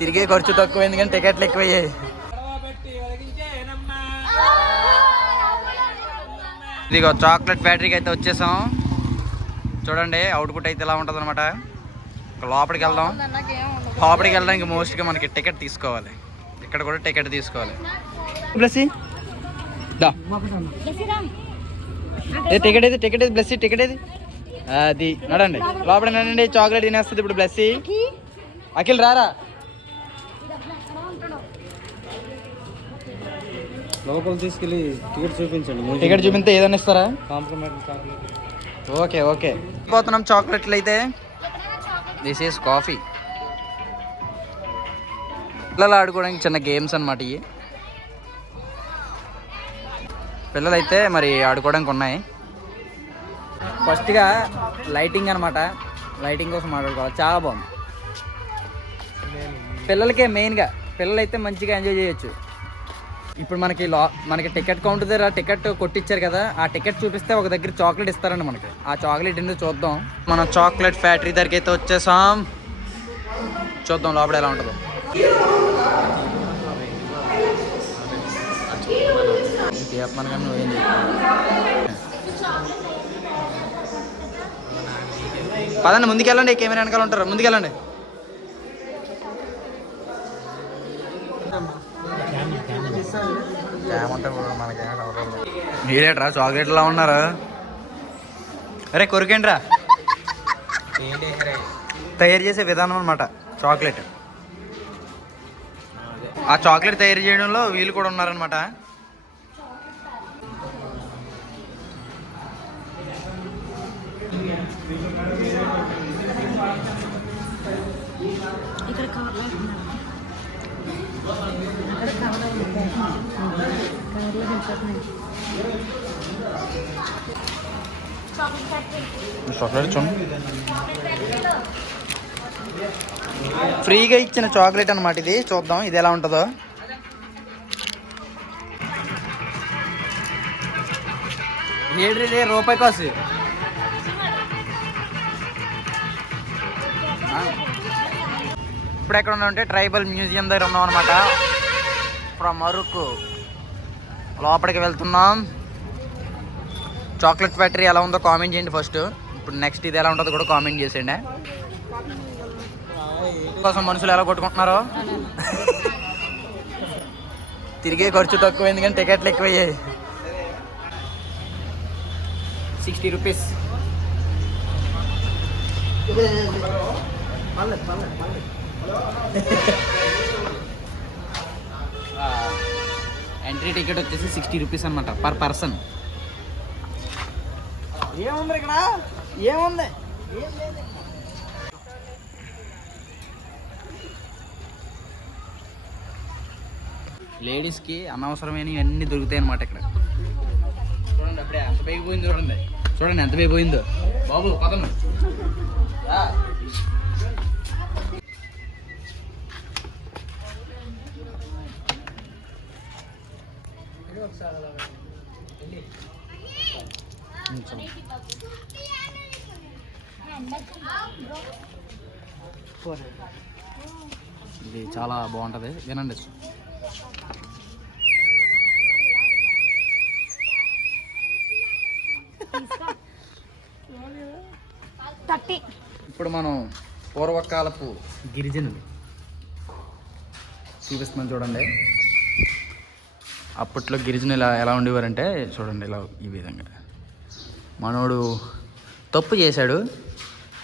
తిరిగే ఖర్చు తక్కువ ఎందుకంటే టికెట్లు ఎక్కువయ్యాయి. ఇదిగో చాక్లెట్ ఫ్యాక్టరీకి అయితే వచ్చేసాం. చూడండి అవుట్పుట్ అయితే ఇలా ఉంటుంది అనమాట. లోపలికి వెళ్దాం. లోపలికి వెళ్ళడానికి మోస్ట్గా మనకి టికెట్ తీసుకోవాలి. ఇక్కడ కూడా టికెట్ తీసుకోవాలి. టికెట్ ఏది టికెట్ ఏది బ్లెస్సీ టికెట్ ఏది అది నడండి లోపల నడండి. చాక్లెట్ తినేస్తుంది ఇప్పుడు బ్లెస్సీ. అఖిల్ రారా లోపల తీసుకెళ్ళి టికెట్ చూపించండి. టికెట్ చూపిస్తే ఏదైనా ఇస్తారా? కాంప్లిమెంటరీ. ఓకే ఓకే పోతున్నాం. చాక్లెట్లు అయితే దిస్ ఈస్ కాఫీ. పిల్లలు ఆడుకోవడానికి చిన్న గేమ్స్ అనమాట ఇవి. పిల్లలు అయితే మరి ఆడుకోవడానికి ఉన్నాయి. ఫస్ట్గా లైటింగ్ అనమాట. లైటింగ్ కోసం ఆడుకోవాలి. చాలా బాగుంది. పిల్లలకే మెయిన్గా పిల్లలు అయితే మంచిగా ఎంజాయ్ చేయొచ్చు. ఇప్పుడు మనకి టికెట్ కౌంటర్ దగ్గర టికెట్ కొట్టించారు కదా, ఆ టికెట్ చూపిస్తే ఒక దగ్గర చాక్లెట్ ఇస్తారండి మనకి. ఆ చాక్లెట్ ఎందుకు చూద్దాం. మనం చాక్లెట్ ఫ్యాక్టరీ దగ్గరికి అయితే వచ్చేసాం. చూద్దాం లోపల ఎలా ఉంటుందో. మనకన్నా నువ్వేం పదండి ముందుకెళ్ళండి. కెమెరా వెనకాల ఉంటారు. ముందుకెళ్ళండి. మీరేట్రా చాక్లెట్లా ఉన్నారు? అరే కొరికండి రా. తయారు చేసే విధానం అనమాట చాక్లెట్. ఆ చాక్లెట్ తయారు చేయడంలో వీళ్ళు కూడా ఉన్నారనమాట. చాక్లెట్ చూడండి. ఫ్రీగా ఇచ్చిన చాక్లెట్ అనమాట ఇది. చూద్దాం ఇది ఎలా ఉంటుందో. ఏడు రూపాయి కాసు. ఇప్పుడు ఎక్కడ ఉన్నామంటే ట్రైబల్ మ్యూజియం దగ్గర ఉన్నాం అనమాట. ఫ్రమ్ అరకు లోపలికి వెళ్తున్నాం. చాక్లెట్ ఫ్యాక్టరీ ఎలా ఉందో కామెంట్ చేయండి ఫస్ట్. ఇప్పుడు నెక్స్ట్ ఇది ఎలా ఉంటుందో కూడా కామెంట్ చేసేయండి. కోసం మనుషులు ఎలా కొట్టుకుంటున్నారో. తిరిగే ఖర్చు తక్కువ ఎందుకంటే టికెట్లు ఎక్కువయ్యాయి. 60 రూపీస్. ఎంట్రీ టికెట్ వచ్చేసి 60 రూపీస్ అనమాట పర్ పర్సన్. ఏముంది ఇక్కడ? ఏముంది? లేడీస్కి అనవసరమైనవి అన్నీ దొరుకుతాయి అనమాట ఇక్కడ. చూడండి అప్పుడే ఎంత పైకిపోయిందో. చూడండి ఎంత పైకిపోయిందో. బాబు పదం ఇది చాలా బాగుంటుంది. వినండి. ఇప్పుడు మనం పూర్వకాలపు గిరిజనులు చూపిస్తున్నాం చూడండి. అప్పట్లో గిరిజనులు ఎలా ఉండేవారంటే చూడండి ఇలా ఈ విధంగా. మనోడు తప్పు చేశాడు,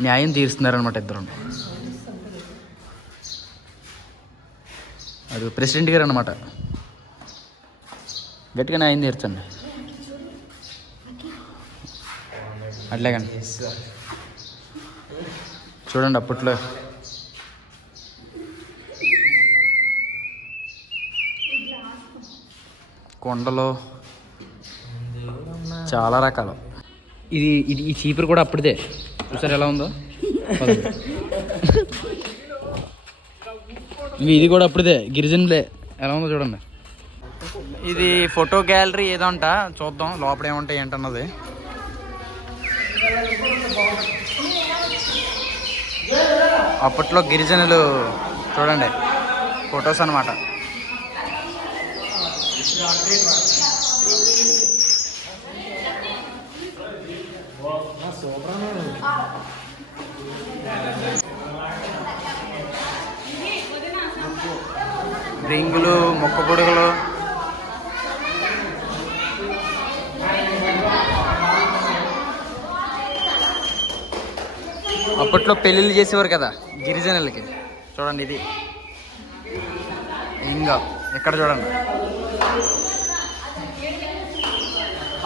న్యాయం తీరుస్తున్నారనమాట ఇద్దరు. అది ప్రెసిడెంట్ గారు అనమాట. గట్టిగా న్యాయం తీర్చండి. అట్లాగండి చూడండి. అప్పట్లో కొండలో చాలా రకాలు. ఇది ఇది ఈ చీపురు కూడా అప్పటిదే. చూసారు ఎలా ఉందో. ఇది కూడా అప్పటిదే. గిరిజనులే. ఎలా ఉందో చూడండి. ఇది ఫోటో గ్యాలరీ ఏదో అంట. చూద్దాం లోపల ఏముంటాయి ఏంటన్నది. అప్పట్లో గిరిజనులు చూడండి ఫొటోస్ అనమాట. రింగులు, మొక్క పొడుగులు, అప్పట్లో పెళ్ళిళ్ళు చేసేవారు కదా గిరిజనులకి. చూడండి ఇది ఇంకా ఎక్కడ చూడండి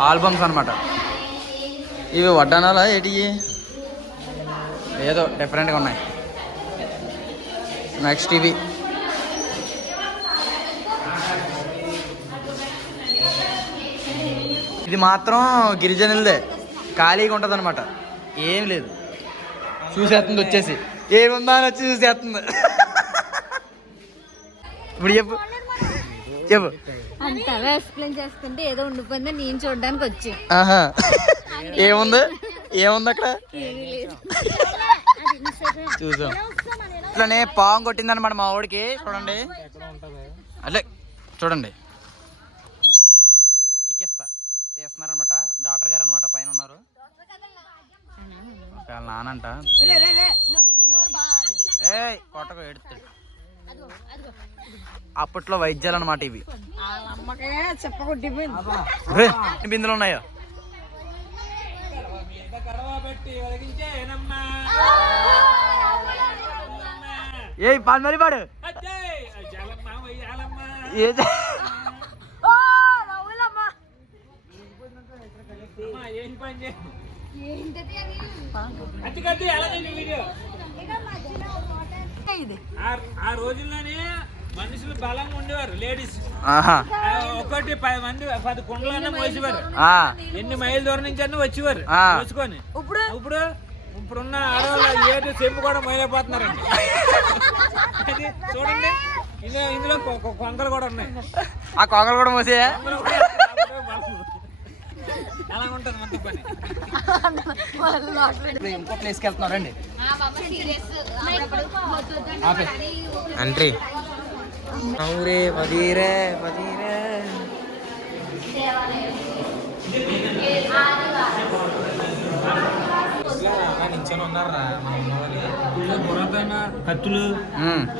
ఆల్బమ్స్ అనమాట. ఇవి వడ్డానాలా ఏంటి, ఏదో డిఫరెంట్గా ఉన్నాయి. నెక్స్ట్ ఇవి ఇది మాత్రం గిరిజనులదే, ఖాళీగా ఉంటుంది అనమాట, ఏం లేదు. చూసేస్తుంది వచ్చేసి, ఏముందా అని వచ్చి చూసేస్తుంది. ఇప్పుడు చెప్పు చెప్పు. అంతగా ఎక్స్ప్లెయిన్ చేస్తుంటే ఏదో ఉండిపోయిందని నేను చూడడానికి వచ్చి. ఆహా, ఏముంది ఏముంది అక్కడ చూసాం. ఇట్లానే పాము కొట్టిందనమాట మా వాడికి. చూడండి అట్లే చూడండి, చికిత్స చేస్తున్నారనమాట. డాక్టర్ గారు అనమాట, పైన ఉన్నారు. నానంట కొట్టకు ఎడుతాడు. అప్పట్లో వైద్యాలు అనమాట ఇవి. బిందులు ఉన్నాయో ఏ పాడు మరి పాడు ఆ రోజుల్లోనే మనుషులు బలంగా ఉండేవారు. లేడీస్ ఒకటి 10 మంది 10 కుండలన్నా మోసేవారు. ఎన్ని మైళ్ళ దూరం నుంచి అన్నీ వచ్చేవారు మోసుకొని. ఇప్పుడున్న ఆడవాళ్ళు ఏది చెంపు కూడా మొయలేకపోతున్నారండి. అది చూడండి, ఇందులో కొంగలు కూడా ఉన్నాయి. ఆ కొంగలు కూడా మోసే అలా ఉంటుంది మొత్తం పని. ఇంకో ప్లేస్కి వెళ్తున్నారండి. ఎంట్రీ పదీరే పదీరే. పురాతన కత్తులు,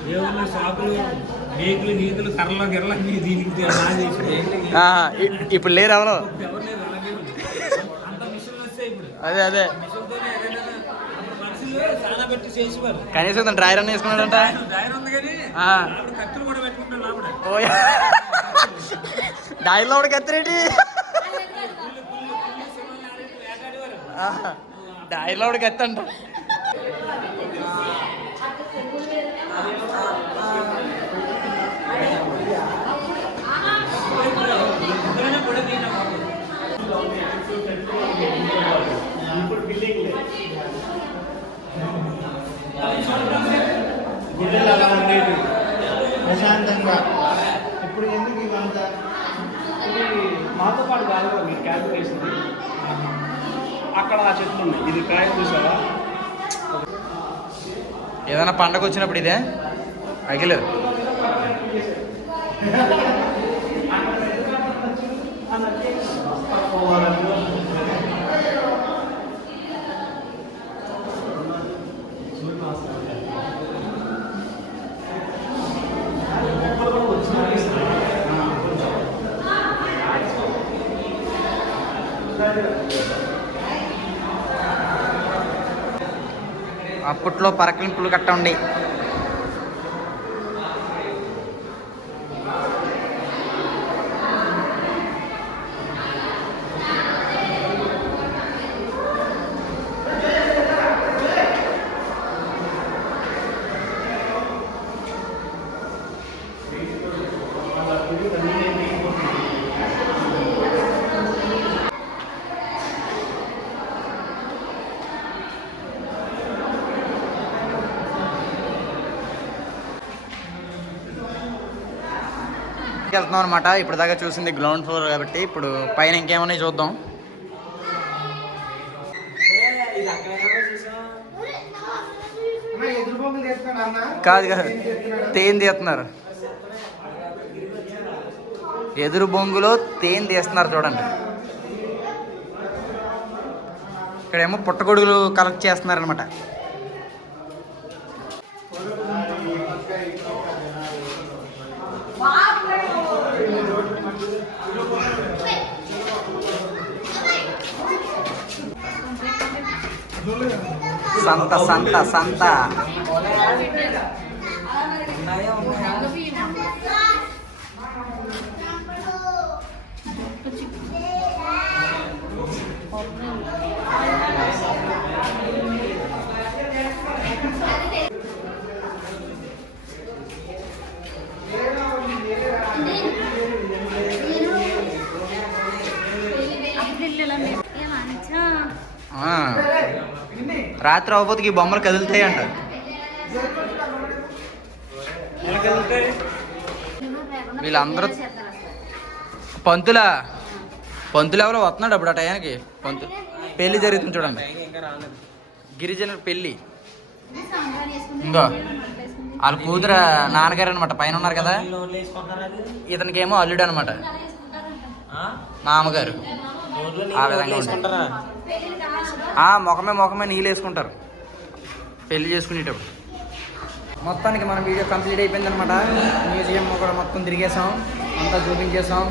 దేవుళ్ళ సాకులు, మేకులు, గీకులు, కర్రలు, గిర్రలు దీనికి ఇప్పుడు లేరు ఎవరు. అంత మిషన్లు వస్తాయి ఇప్పుడు. అదే అదే మనుషులు చాలా పెట్టి చేసేవారు. కనీసం డ్రైవర్ అన్న వేసుకున్నాడంట. డ్రైవర్ ఉంది కానీ కత్తులు కూడా పెట్టుకుంటారు లోపల. డాయిలో కూడా కత్తిరేటి, డాయిలో కూడా కత్తి అంట. గుడ్డలు అలా ఉండేవి ప్రశాంతంగా. ఇప్పుడు ఎందుకు ఇవంతా? మాతో పాటు కాదు మీరు క్యాబ్ వేసింది. అక్కడ ఆ చెట్లు ఉన్నాయి, ఇది కాయ చూసావా? ఏదైనా పండగ వచ్చినప్పుడు ఇదే అఖిల్. అప్పట్లో పరకలింపులు కట్ట ఉండి. వెళ్తున్నాం అనమాట. ఇప్పుడు దాకా చూసింది గ్రౌండ్ ఫ్లోర్ కాబట్టి ఇప్పుడు పైన ఇంకేమన్నా చూద్దాం. కాదు కాదు, తేన్ తీస్తున్నారు. ఎదురు బొంగులో తేనె తీస్తున్నారు చూడండి. ఇక్కడేమో పుట్టగొడుగులు కలెక్ట్ చేస్తున్నారనమాట. సంత సంత సంత. రాత్రి అవ్వబోతుకి ఈ బొమ్మలు కదులుతాయి అంట. వీళ్ళందరూ పంతులు ఎవరో వస్తున్నాడు అప్పుడు ఆ టయానికి. పెళ్లి జరుగుతుంది చూడండి, గిరిజనుల పెళ్ళి. ఇంకో వాళ్ళ కూతురు నాన్నగారు అనమాట, పైన ఉన్నారు కదా. ఇతనికేమో అల్లుడు అనమాట, మామగారు. ఆ విధంగా ఉంటారు. ముఖమే నీళ్ళు వేసుకుంటారు పెళ్లి చేసుకునేటప్పుడు. మొత్తానికి మన వీడియో కంప్లీట్ అయిపోయింది అనమాట. మ్యూజియం కూడా మొత్తం తిరిగేసాం, అంతా చూపించేసాం.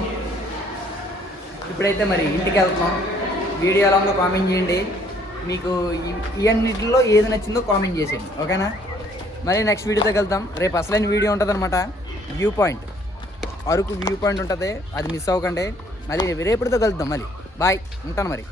ఇప్పుడైతే మరి ఇంటికి వెళ్తున్నాం. వీడియో ఎలా ఉందో కామెంట్ చేయండి. మీకు ఇవన్నిటిలో ఏది నచ్చిందో కామెంట్ చేసేయండి, ఓకేనా? మళ్ళీ నెక్స్ట్ వీడియోతో వెళ్తాం. రేపు అసలైన వీడియో ఉంటుంది అనమాట. View point, Araku view point ఉంటుంది, అది మిస్ అవ్వకండి. మళ్ళీ రేపటితో కలుద్దాం. మళ్ళీ బాయ్, ఉంటాను మరి.